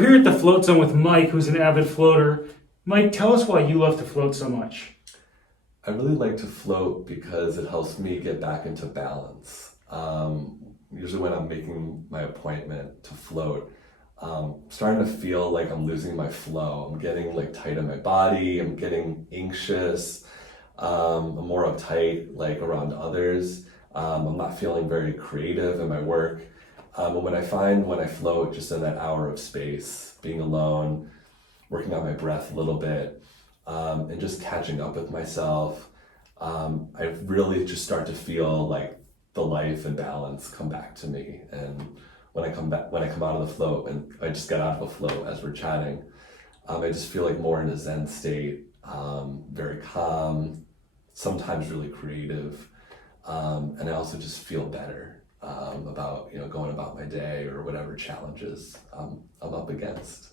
We're here at the Float Zone with Mike, who's an avid floater. Mike, tell us why you love to float so much. I really like to float because it helps me get back into balance. Usually when I'm making my appointment to float, starting to feel like I'm losing my flow. I'm getting like tight in my body, I'm getting anxious, I'm more uptight like around others. I'm not feeling very creative in my work. But when I float just in that hour of space, being alone, working on my breath a little bit, and just catching up with myself, I really just start to feel like the life and balance come back to me. And when I come out of the float, and I just got out of the float as we're chatting, I just feel like more in a Zen state, very calm, sometimes really creative, and I also just feel better about going about my day or whatever challenges I'm up against.